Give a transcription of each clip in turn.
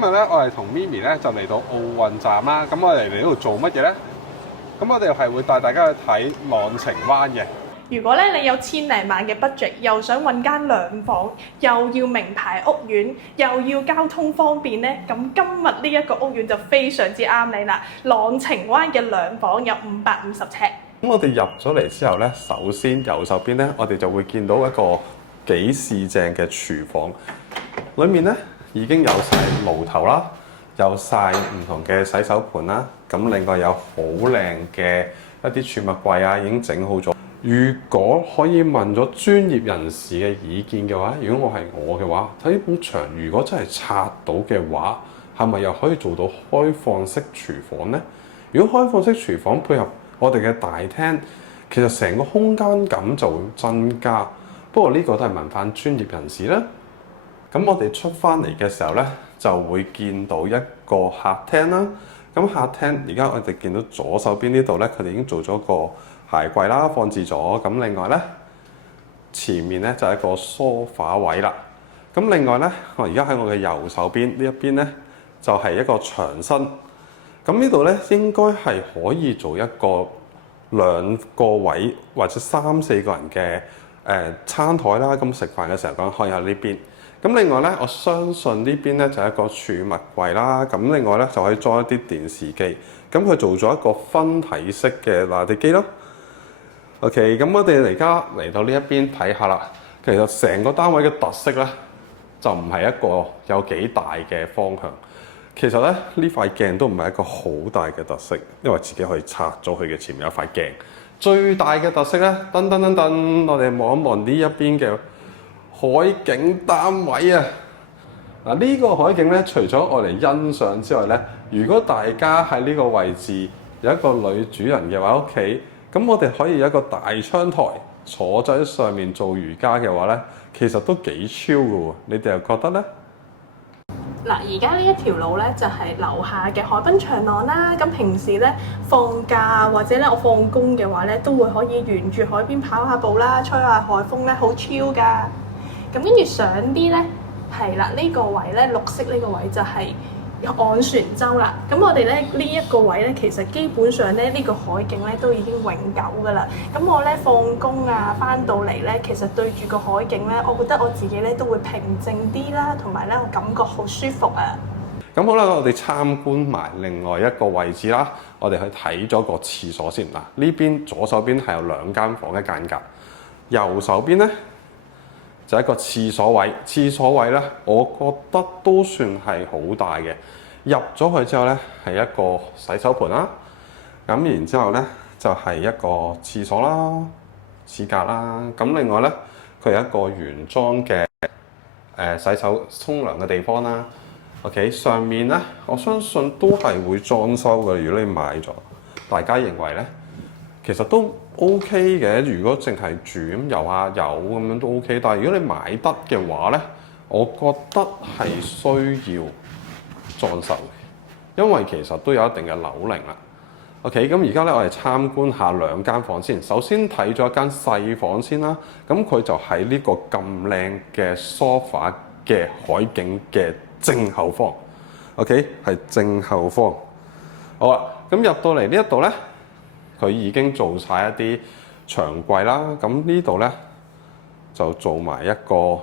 日咧，我哋同 Mimi 咧就嚟到奧運站啦。咁我哋嚟呢度做乜嘢咧？咁我哋係會帶大家去睇浪程灣嘅。如果咧你有千零萬嘅 budget，又想揾間兩房，又要名牌屋苑，又要交通方便咧，咁今日呢一個屋苑就非常之啱你啦。浪程灣嘅兩房有550尺。咁我哋入咗嚟之後咧，首先右手邊咧，我哋就會見到一個幾市正嘅廚房，裡面咧已經有晒爐頭啦，有晒唔同嘅洗手盤啦，咁另外有好靚嘅一啲儲物櫃啊，已經整好咗。如果可以問咗專業人士嘅意見嘅話，如果我嘅話，睇呢埲牆如果真係拆到嘅話，係咪又可以做到開放式廚房呢？如果開放式廚房配合我哋嘅大廳，其實成個空間感就會增加。不過呢個都係問翻專業人士啦。咁我哋出翻嚟嘅時候咧，就會見到一個客廳啦。咁客廳而家我哋見到左手邊呢度咧，佢哋已經做咗個鞋櫃啦，放置咗。咁另外咧，前面咧就係一個梳化位啦。咁另外咧，我而家喺我嘅右手邊呢一邊咧，就係一個牆身。咁呢度咧應該係可以做一個2個位或者3、4個人嘅餐台啦。咁食飯嘅時候講可以喺呢邊。咁另外咧，我相信呢邊咧就係一個儲物櫃啦。咁另外咧就可以裝一啲電視機。咁佢做咗一個分體式嘅拿地機咯。OK， 咁我哋而家嚟到呢一邊睇下啦。其實成個單位嘅特色咧，就唔係一個有幾大嘅方向。其實咧，呢塊鏡都唔係一個好大嘅特色，因為自己可以拆咗佢嘅前面有塊鏡。最大嘅特色咧，噔，我哋望一望呢一邊嘅海景單位啊！嗱，呢個海景咧，除咗我嚟欣賞之外咧，如果大家喺呢個位置有一個女主人嘅話，屋企咁我哋可以有一個大窗台坐喺上面做瑜伽嘅話咧，其實都幾超㗎喎！你哋又覺得咧？嗱，而家呢一條路咧就係樓下嘅海濱長廊啦。咁平時咧放假或者咧我放工嘅話咧，都會可以沿住海邊跑下步啦，吹下海風咧，好 chill 㗎。咁跟住上啲咧，係啦，呢個位咧綠色呢個位就係岸船洲啦。咁我哋咧呢一個位咧，其實基本上咧呢個海景咧都已經永久㗎啦。咁我咧放工啊，翻到嚟咧，其實對住個海景咧，我覺得我自己咧都會平靜啲啦，同埋咧我感覺好舒服啊。咁好啦，我哋參觀埋另外一個位置啦。我哋去睇咗個廁所先嗱。呢邊左手邊係有2間房嘅間隔，右手邊咧就係一個廁所位。廁所位咧，我覺得都算係好大嘅。入咗去之後咧，係一個洗手盆啦。咁然之後咧，就係一個廁所啦、廁格啦。咁另外咧，佢有一個原裝嘅洗手沖涼嘅地方啦。OK， 上面咧，我相信都係會裝修嘅。如果你買咗，大家認為咧，其實都 OK 嘅。如果淨係住咁油下油咁樣都 OK。但係如果你買得嘅話咧，我覺得係需要裝修嘅，因為其實都有一定嘅樓齡啦。OK， 咁而家咧我哋參觀下2間房先。首先睇咗一間細房先啦。咁佢就喺呢個咁靚嘅梳化嘅海景嘅正後方。OK， 係正後方。好啦，咁入到嚟呢一度咧，佢已經做晒一啲牆櫃啦。咁呢度咧就做埋一個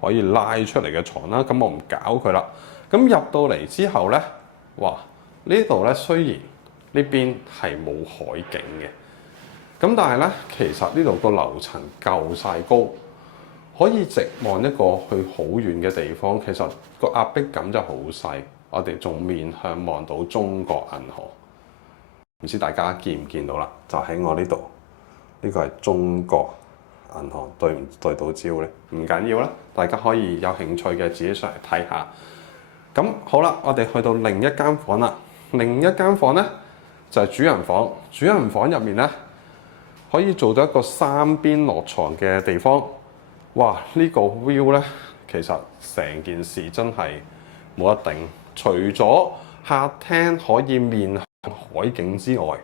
可以拉出嚟嘅床啦。咁我唔搞佢啦。咁入到嚟之後咧，哇！呢度咧雖然呢邊係冇海景嘅，咁但係咧其實呢度個樓層夠晒高，可以直望一個去好遠嘅地方。其實個壓迫感就好細。我哋仲面向望到中國銀行，唔知大家見唔見到啦？就喺我呢度，呢個係中國銀行，對唔對到焦咧？唔緊要啦，大家可以有興趣嘅自己上嚟睇下。咁好啦，我哋去到另一間房啦。另一間房咧就係主人房。主人房入面咧可以做到一個3邊落床嘅地方。哇！呢個 view 咧，其實成件事真係冇得頂。除咗客廳可以面向海景之外，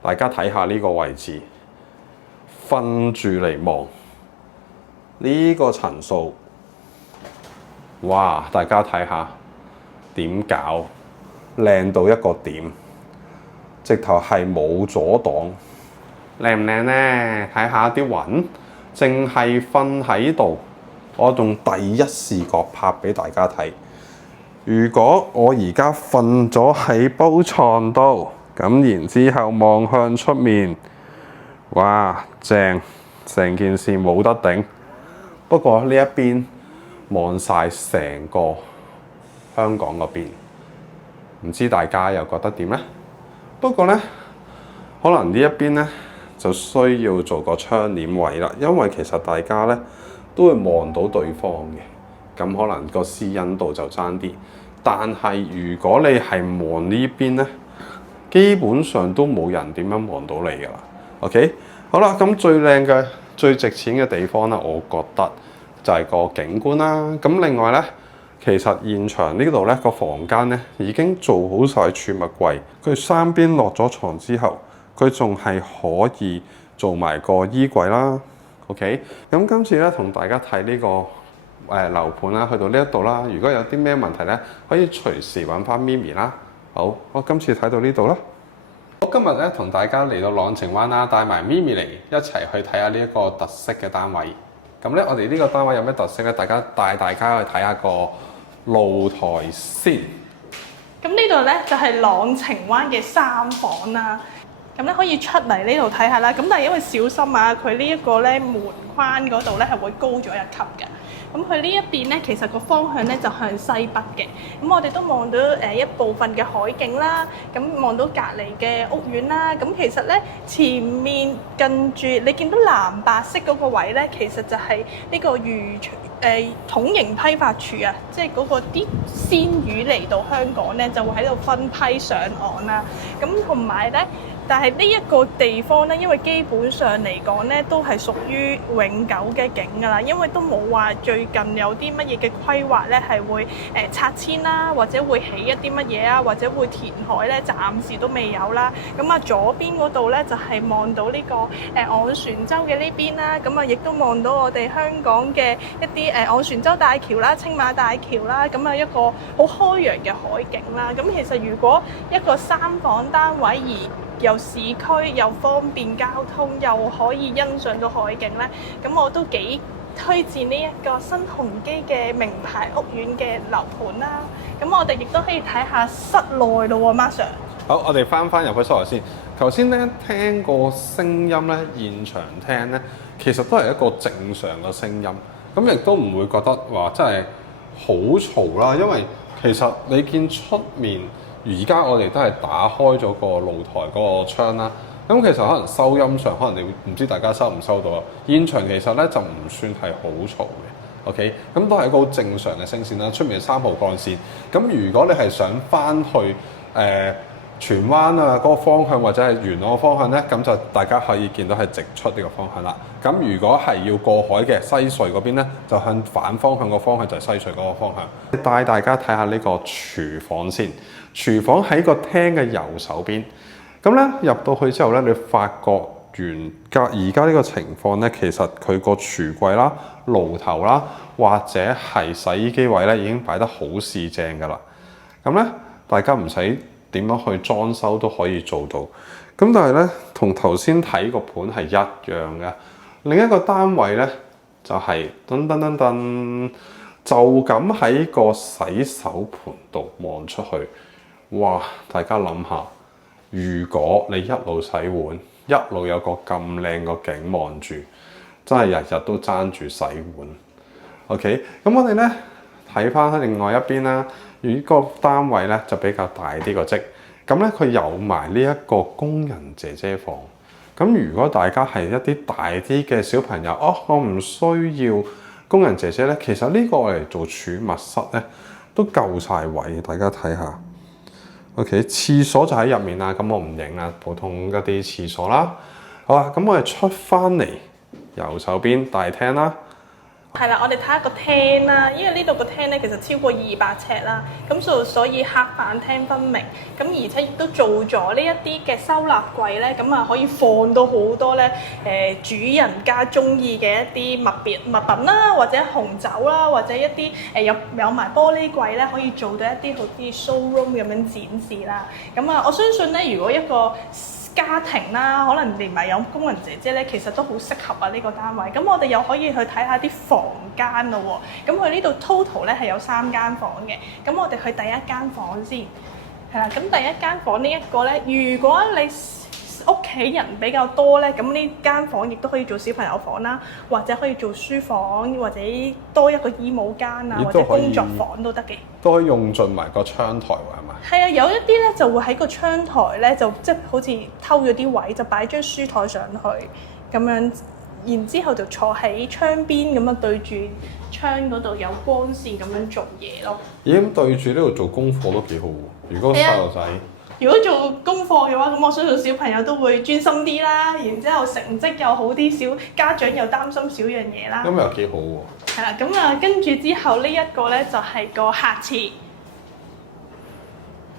大家睇下呢個位置，瞓住嚟望呢個層數。哇！大家睇下。點搞，靚到一個點，直頭係冇阻擋。靚唔靚呢？睇下啲雲，淨係瞓喺度，我用第一視覺拍俾大家睇。如果我而家瞓咗喺煲床度，咁然之後望向出面，哇，正！成件事冇得頂。不過呢一邊望晒成個香港嗰邊，唔知大家又覺得點呢？不過呢，可能呢一邊呢就需要做個窗簾位啦，因為其實大家呢都會望到對方嘅，咁可能個私隱度就爭啲。但係如果你係望呢邊呢，基本上都冇人點樣望到你㗎啦。OK， 好啦，咁最靚嘅、最值錢嘅地方呢，我覺得就係個景觀啦。咁另外呢，其實現場呢度呢個房間呢已經做好晒儲物櫃，佢三邊落咗床之後，佢仲係可以做埋個衣櫃啦。OK， 咁今次咧同大家睇呢個樓盤啦，去到呢一度啦。如果有啲咩問題咧，可以隨時揾翻咪咪啦。好，我今次睇到呢度啦。好，今日咧同大家嚟到朗晴灣啦，帶埋咪咪嚟一齊去睇下呢一個特色嘅單位。咁咧，我哋呢個單位有咩特色咧？大家帶大家去睇下個露台先。咁呢度咧就係朗晴灣嘅3房啦。咁咧可以出嚟呢度睇下啦。咁但係因為小心啊，佢呢一個咧門框嗰度咧係會高咗1級嘅。咁佢呢一邊咧，其實個方向咧就向西北嘅。咁我哋都望到一部分嘅海景啦，咁望到隔離嘅屋苑啦。咁其實咧前面近住你見到藍白色嗰個位咧，其實就係呢個統營批發處啊，即係嗰個啲鮮魚嚟到香港咧，就會喺度分批上岸啦。咁同埋咧。但係呢一個地方咧，因為基本上嚟講咧，都係屬於永久嘅景㗎啦。因為都冇話最近有啲乜嘢嘅規劃咧，係會拆遷啦，或者會起一啲乜嘢啊，或者會填海咧，暫時都未有啦。咁啊，左邊嗰度咧就係望到呢個昂船洲嘅呢邊啦。咁啊，亦都望到我哋香港嘅一啲昂船洲大橋啦、青馬大橋啦。咁啊，一個好開揚嘅海景啦。咁其實如果一個3房單位又市區又方便交通，又可以欣賞到海景咧，咁我都幾推薦呢一個新鴻基嘅名牌屋苑嘅樓盤啦。咁我哋亦都可以睇下室內咯喎，馬 Sir。好，我哋翻入去室內先。頭先咧聽個聲音咧，現場聽咧，其實都係一個正常嘅聲音，咁亦都唔會覺得話真係好嘈啦。因為其實你見出面。而家我哋都係打開咗個露台嗰個窗啦，咁其實可能收音上，可能你唔知大家收唔收到啊。現場其實咧就唔算係好嘈嘅 ，OK， 咁都係一個好正常嘅聲線啦。出面係3號幹線，咁如果你係想翻去荃灣啊嗰個方向或者係元朗方向咧，咁就大家可以見到係直出呢個方向啦。咁如果係要過海嘅西隧嗰邊咧，就向反方向個方向就係西隧嗰個方向。帶大家睇下呢個廚房先。廚房喺個廳嘅右手邊。咁咧入到去之後咧，你發覺而家呢個情況咧，其實佢個廚櫃啦、爐頭啦，或者係洗衣機位咧，已經擺得好四正㗎啦。咁咧，大家唔使點樣去裝修都可以做到。咁但係咧，同頭先睇個盤係一樣嘅。另一個單位咧，就係噔噔噔噔，就咁喺個洗手盤度望出去。哇！大家諗下，如果你一路洗碗，一路有個咁靚個景望住，真係日日都爭住洗碗。OK， 咁我哋咧睇翻另外一邊啦。如果個單位咧就比較大啲個積，咁咧佢有埋呢一個工人姐姐房。咁如果大家係一啲大啲嘅小朋友，我唔需要工人姐姐咧，其實呢個我嚟做儲物室咧都夠晒位。大家睇下。OK， 廁所就喺入面啦，咁我唔影啦，普通一啲廁所啦。好啦，咁我哋出翻嚟右手邊大廳啦。係啦，我哋睇下個廳啦，因為呢度個廳咧其實超過200尺啦，咁所以黑板廳分明，咁而且亦都做咗呢一啲嘅收納櫃咧，咁啊可以放到好多咧主人家中意嘅一啲物品啦，或者紅酒啦，或者一啲有埋玻璃櫃咧，可以做到一啲好似 showroom 咁樣展示啦。咁啊，我相信咧，如果一個家庭啦，可能連埋有工人姐姐咧，其實都好適合啊呢個單位。咁我哋又可以去睇下啲房間咯喎。咁佢呢度 total 咧係有3間房嘅。咁我哋去第一間房先。係啦，咁第一間房呢一個咧，如果你屋企人比較多咧，咁呢間房亦都可以做小朋友房啦，或者可以做書房，或者多一個衣帽間啊，或者工作房都得嘅。都可以用盡埋個窗台喎，係咪？係啊，有一啲咧就會喺個窗台咧，就即係好似偷咗啲位，就擺張書台上去咁樣，然之後就坐喺窗邊咁樣對住窗嗰度有光線咁樣做嘢咯。咦，咁對住呢度做功課都幾好喎。如果細路仔，如果做功課嘅話，咁我相信小朋友都會專心啲啦，然之後成績又好啲，家長又擔心少樣嘢啦。咁又幾好喎。係啦，咁啊跟住之後呢一個咧就係個客廁。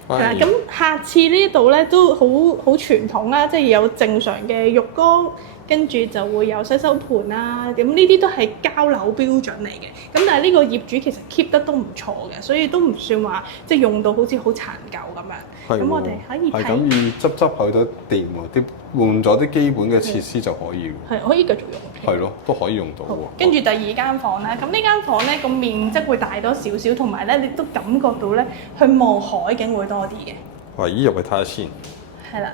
係啦，咁客廁呢度咧都好傳統啦，即係有正常嘅浴缸，跟住就會有洗手盆啦。咁呢啲都係交樓標準嚟嘅。咁但係呢個業主其實 keep 得都唔錯嘅，所以都唔算話即係用到好似好殘舊咁樣。咁我哋可以睇。係咁易執佢都掂喎，啲換咗啲基本嘅設施就可以。係可以繼續用。係咯，都可以用到喎。跟住第二間房啦，咁呢間房咧個面積會大多少少，同埋咧你都感覺到咧去望海景會多啲嘅。喂，依入去睇下先。係啦，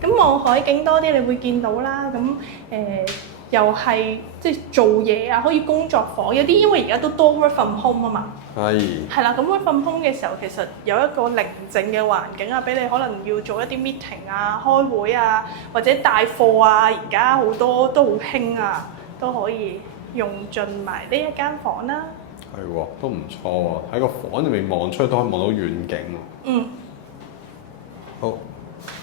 咁望海景多啲，你會見到啦。咁又係即係做嘢啊，可以工作房。有啲因為而家都多 work from home 啊嘛。係啦，咁 work from home 嘅時候，其實有一個寧靜嘅環境啊，俾你可能要做一啲 meeting 啊、開會啊，或者帶貨啊。而家好多都好興啊，都可以用盡埋呢一間房啦。係喎，都唔錯喎。喺個房入面望出去都可以望到遠景喎。嗯。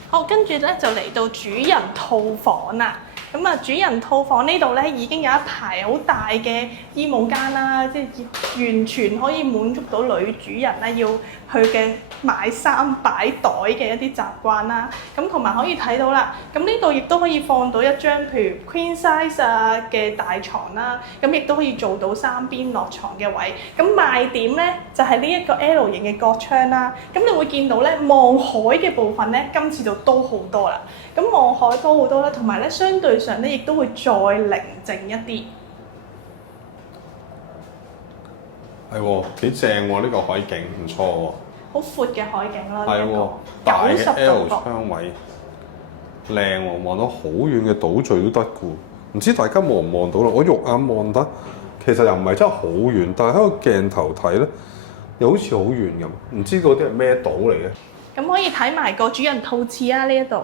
好，跟住咧就嚟到主人套房啦。咁啊，主人套房呢度咧已經有一排好大嘅衣帽間啦，即係完全可以滿足到女主人咧要去嘅買衫擺袋嘅一啲習慣啦。咁同埋可以睇到啦，咁呢度亦都可以放到一張譬如 queen size 啊嘅大床啦。咁亦都可以做到3邊落床嘅位。咁賣點咧就係呢一個 L 型嘅角窗啦。咁你會見到咧望海嘅部分咧，今次就多好多啦。咁望海多好多啦，同埋咧相對上咧亦都會再寧靜一啲。係喎，幾正喎！呢個海景唔錯喎。好闊嘅海景咯。係喎，大嘅 L 90度窗位，靚喎，望到好遠嘅島嶼都得嘅。唔知大家望唔望到啦？我肉眼望得，其實又唔係真係好遠，但係喺個鏡頭睇咧，又好似好遠咁。唔知嗰啲係咩島嚟嘅？咁可以睇埋個主人套廁啊！呢一度。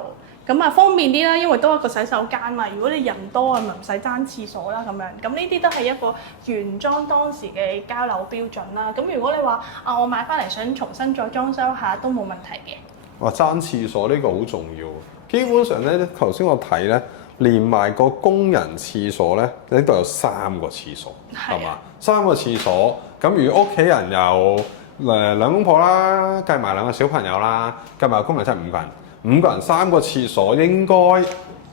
咁啊方便啲啦，因為多一個洗手間嘛。如果你人多啊，咪唔使爭廁所啦咁樣。咁呢啲都係一個原裝當時嘅交樓標準啦。咁如果你話啊，我買翻嚟想重新再裝修下都冇問題嘅。哇！爭廁所呢個好重要。基本上咧，頭先我睇咧，連埋個工人廁所咧，呢度有3個廁所，係嘛？3個廁所。咁如果屋企人有2公婆啦，計埋2個小朋友啦，計埋工人真係5個人。5個人3個廁所應該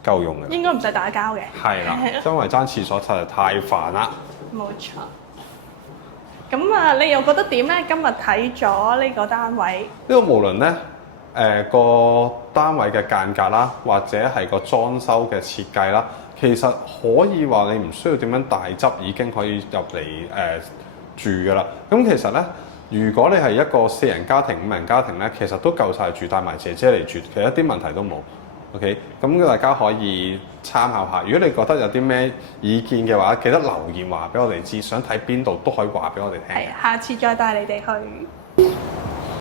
夠用嘅，應該唔使打交嘅。係啦，因為爭廁所實在太煩啦。冇錯。咁啊，你又覺得點咧？今日睇咗呢個單位。呢個無論咧個單位嘅間隔啦，或者係個裝修嘅設計啦，其實可以話你唔需要點樣大執已經可以入嚟住㗎啦。咁其實咧。如果你係一個4人家庭、5人家庭咧，其實都夠晒住，帶埋姐姐嚟住，其實一啲問題都冇。OK，咁大家可以參考下。如果你覺得有啲咩意見嘅話，記得留言話俾我哋知。想睇邊度都可以話俾我哋聽。係，下次再帶你哋去。